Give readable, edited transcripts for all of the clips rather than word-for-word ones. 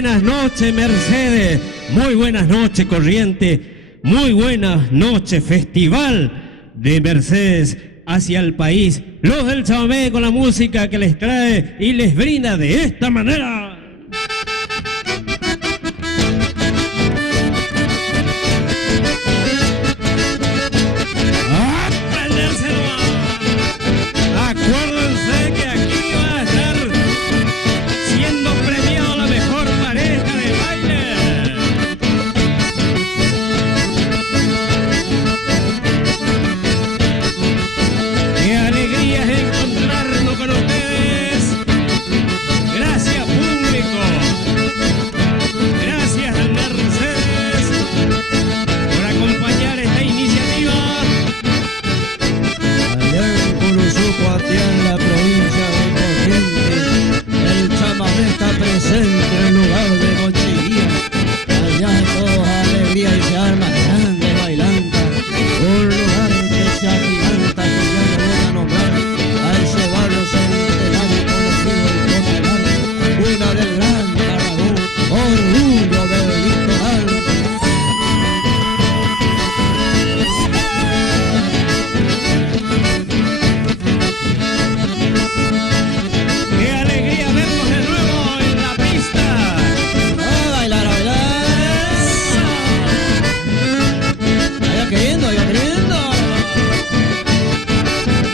buenas noches, Mercedes. Muy buenas noches, Corrientes. Muy buenas noches, Festival de Mercedes hacia el país. Los del chamamé con la música que les trae y les brinda de esta manera. Acuérdense que aquí va a estar siendo premiado la mejor pareja de baile. Qué alegría es encontrarnos con ustedes. Gracias, público. Gracias a Mercedes por acompañar esta iniciativa. Aquí en la provincia de Corrientes, el chamamé está presente en el lugar de Mochiguía. Allá todos alegría y se arma grande bailando. Un lugar que se agiganta, que ya le voy a nombrar a ese barrio centenario conocido como Totelar, una del gran Aragón, orgullo del litoral. Qué alegría verlos de nuevo en la pista. ¡A bailar, a bailar! ¡Vaya queriendo, vaya queriendo!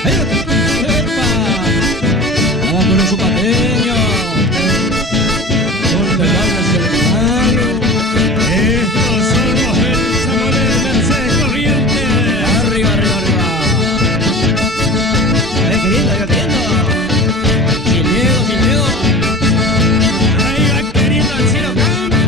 ¡Epa! ¡Vamos con un zupateño! ¡Con el baile seleccionario! Estos son los del chamamé de Mercedes Corrientes. ¡Arriba, arriba, arriba! ¡Vaya queriendo, vaya queriendo! ¡Sin miedo, sin miedo! Ahí va queriendo el cielo campo.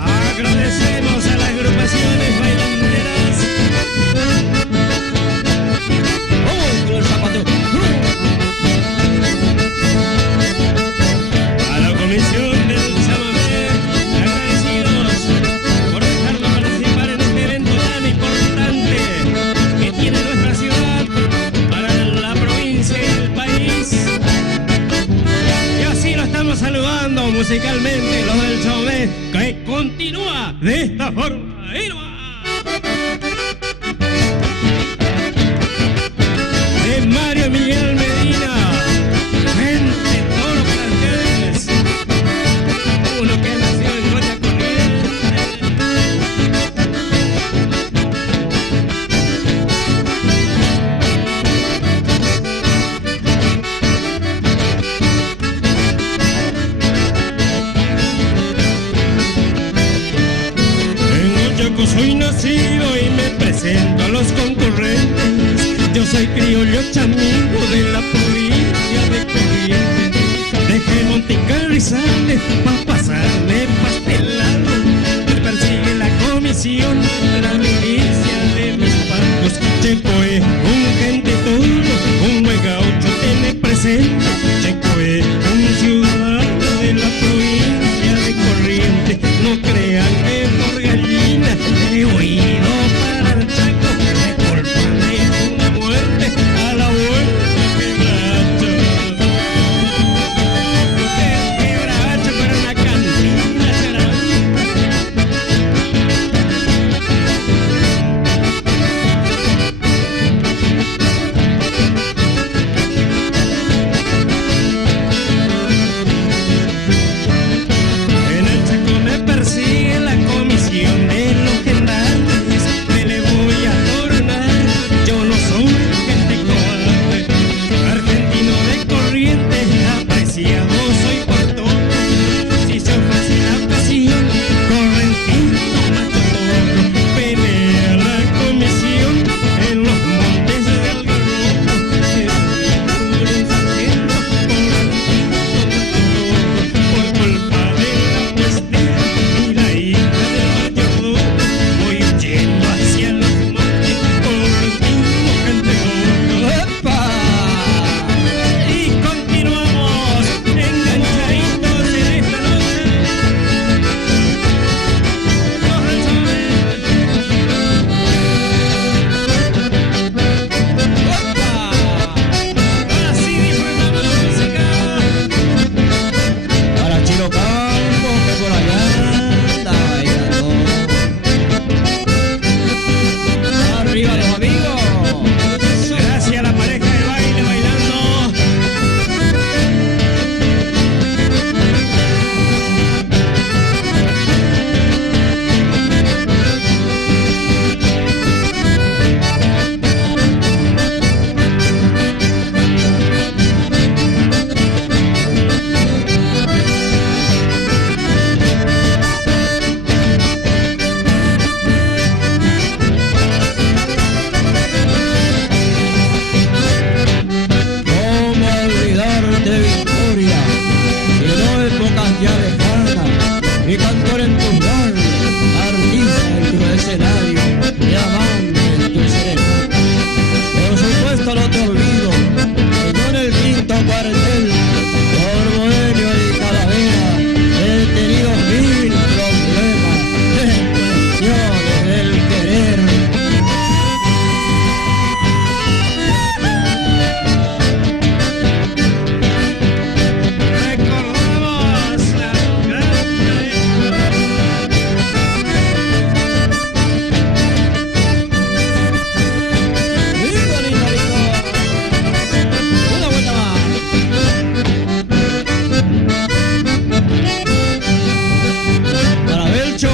Agradecemos a las agrupaciones bailanderas, ¡Oh, con el zapateo! a la comisión del chamamé, agradecidos por dejarnos participar en este evento tan importante que tiene nuestra ciudad para la provincia y el país. Y así lo estamos saludando musicalmente los del chamamé, que continúa de esta forma. ¡Ahí nomás! De Mario Miguel Medina, gente toro para ustedes, uno que nació en Cocha Corrientes. En Ochaco soy nacido y me presento a los concurrentes. Yo soy criollo chamigo de la provincia de Corrientes. Dejé Montecarrizales pa' pasarme pastelado. Me persigue la comisión de la milicia de mis pagos. Checo es un gente todo, un buen gaucho tiene presente. Checo es un ciudadano de la provincia de Corrientes. No crean que por gallina he oído para el Chaco. Me culpan de una muerte a la vuelta quebracho. El quebracho para una cantina, charal. en tus labios, artista en tu escenario, diamante en tu serenata. Por supuesto no te olvido, que yo en el quinto cuartel, por Bohemio y Calavera, he tenido mil problemas en cuestiones del querer. Recordamos la grande. Lindo, lindo, lindo. Una vuelta más. Para Belcho,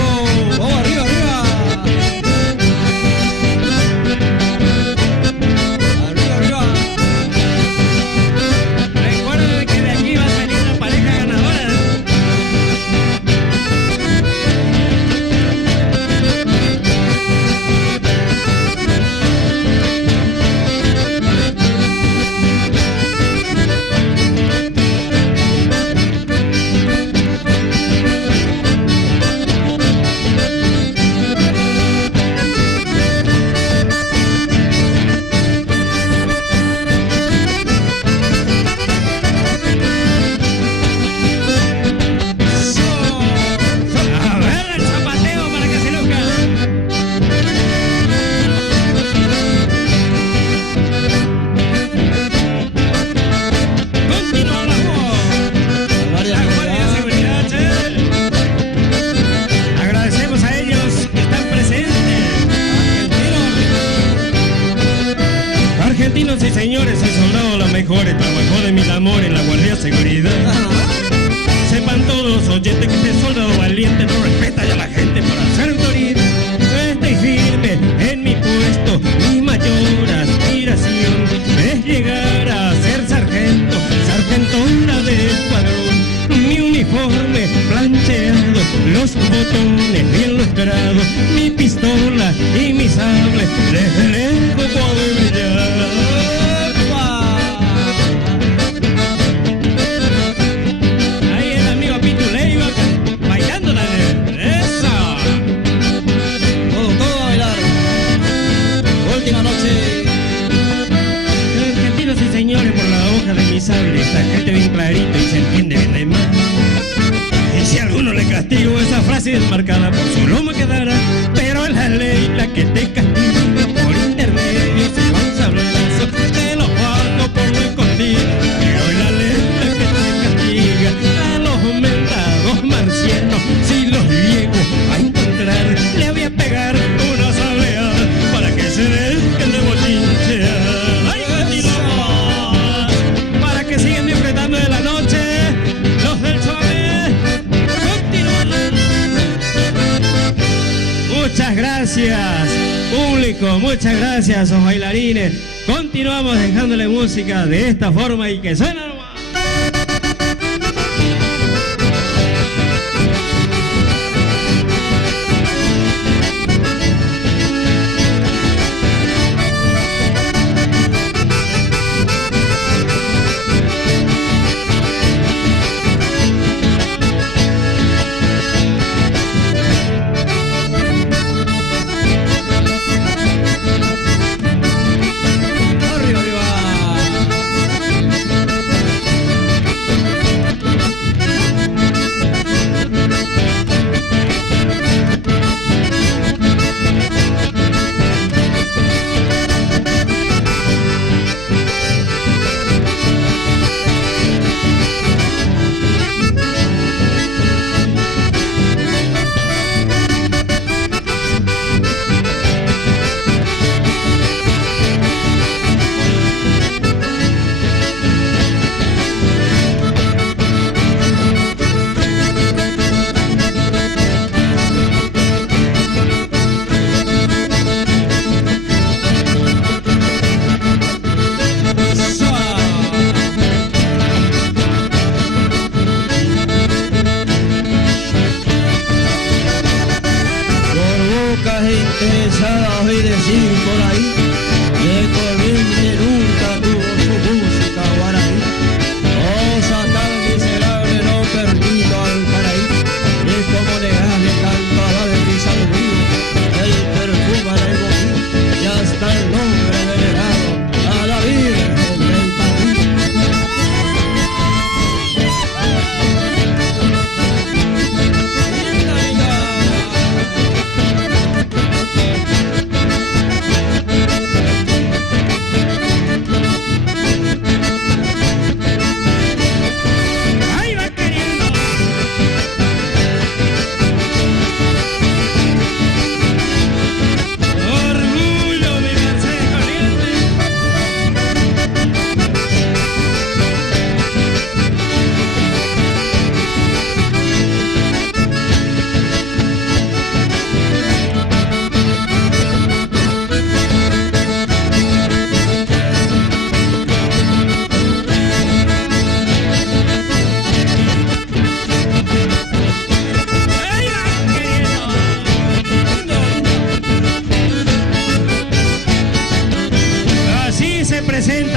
vamos arriba, arriba. Arriba, arriba. Recuerden que de aquí va a salir una pareja ganadora. A ver el zapateo para que se luzca. Continúa la voz. Guardia La Guardia de Seguridad. Seguridad, che. Agradecemos a ellos que están presentes. Argentinos y señores, soy soldado los mejores, trabajó de mil amores en la Guardia de Seguridad. Sepan todos los oyentes que este soldado valiente no respeta ya a la gente para ser autoridad. Estoy firme en mi puesto, mi mayor aspiración es llegar a ser sargento, sargentora de escuadrón. Mi uniforme plancheado, los botones bien lustrados, mi pistola y mi sable desde lejos puedo brillar. Ahí el amigo Pitu Leiva bailando la de esa. Todo a bailar. Última noche. Argentinos y señores, por la hoja de mi sable está escrito bien clarito y se entiende bien de más. Y si a alguno le castigo, esa frase es marcada por su lomo quedará. Pero es la ley la que te castiga por intermedio, se van sablazos, te los guardo por lo escondido. Pero es la ley la que te castiga a los mendados marcianos. Si los llego a encontrar, le voy a pegar una sableada para que se dejen de bochinchear. ¡Ay, continuamos! Para que sigan disfrutando de la noche, los del suave, continúan. Muchas gracias, público, muchas gracias, los bailarines. Continuamos dejándole música de esta forma y que suena nomás. Arriba, arriba. interesada oí decir por ahí que Corriente nunca tuvo su música guaraní. Cosa tan miserable no permito al Caraí, y como negarle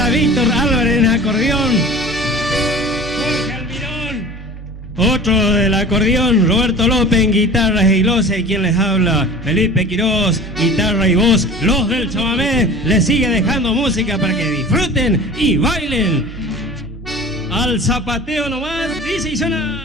Está Víctor Álvarez en acordeón. Jorge Almirón. Otro del acordeón, Roberto López en guitarras e hilosa, y quien les habla, Felipe Quiroz, guitarra y voz. Los del chamamé les sigue dejando música para que disfruten y bailen. Al zapateo nomás, dice y suena.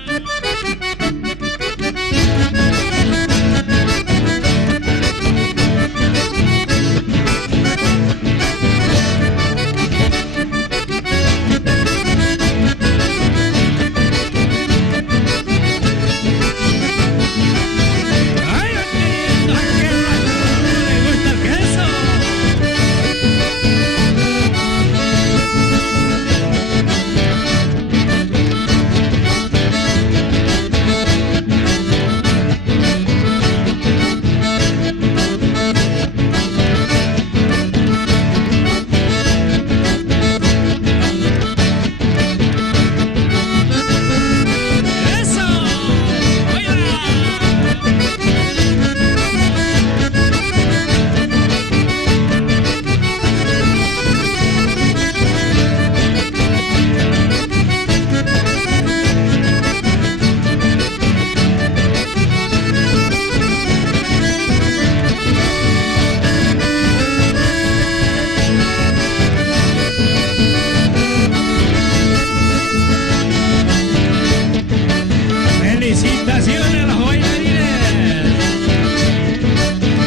Felicitaciones a los bailarines.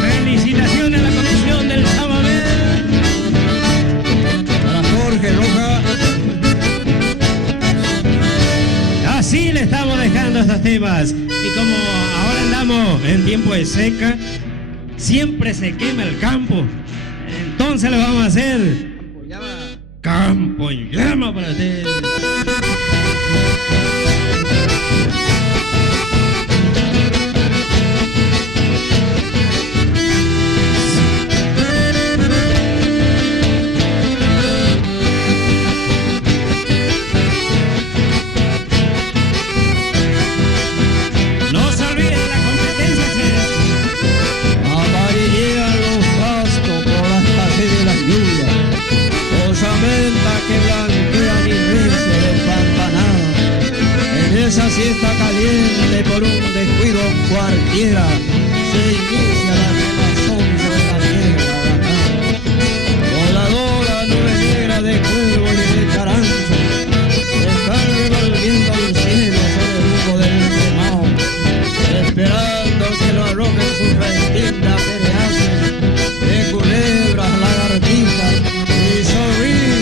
Felicitaciones a la comisión del chamamé. Para Jorge Roja. Así le estamos dejando estos temas. Y como ahora andamos en tiempo de seca, siempre se quema el campo. Entonces lo vamos a hacer Campo en Llama para ustedes. Que blanquea mi recio del pampanado. En esa siesta caliente por un descuido cualquiera se inicia la quemazón sobre la tierra. Voladora nube negra de cuervo y de carancho se están revolviendo el cielo sobre el humo del quemado, esperando que lo arrojen sus retintas pereaces de culebras, lagartijas y zorrillos.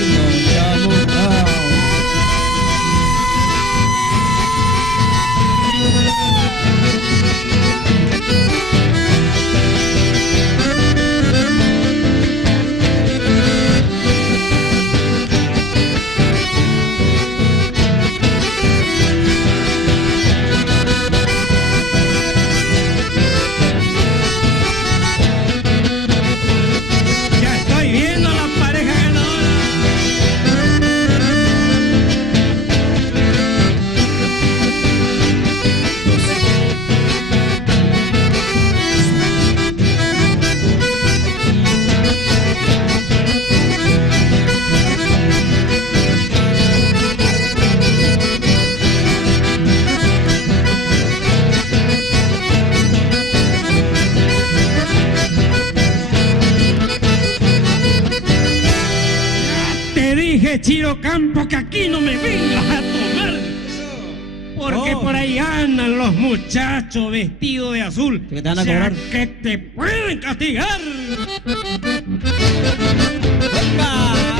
Chiro Campo, que aquí no me vengas a tomar, porque por ahí andan los muchachos vestidos de azul. ¿Que te van a cobrar? Que te pueden castigar. ¡Opa!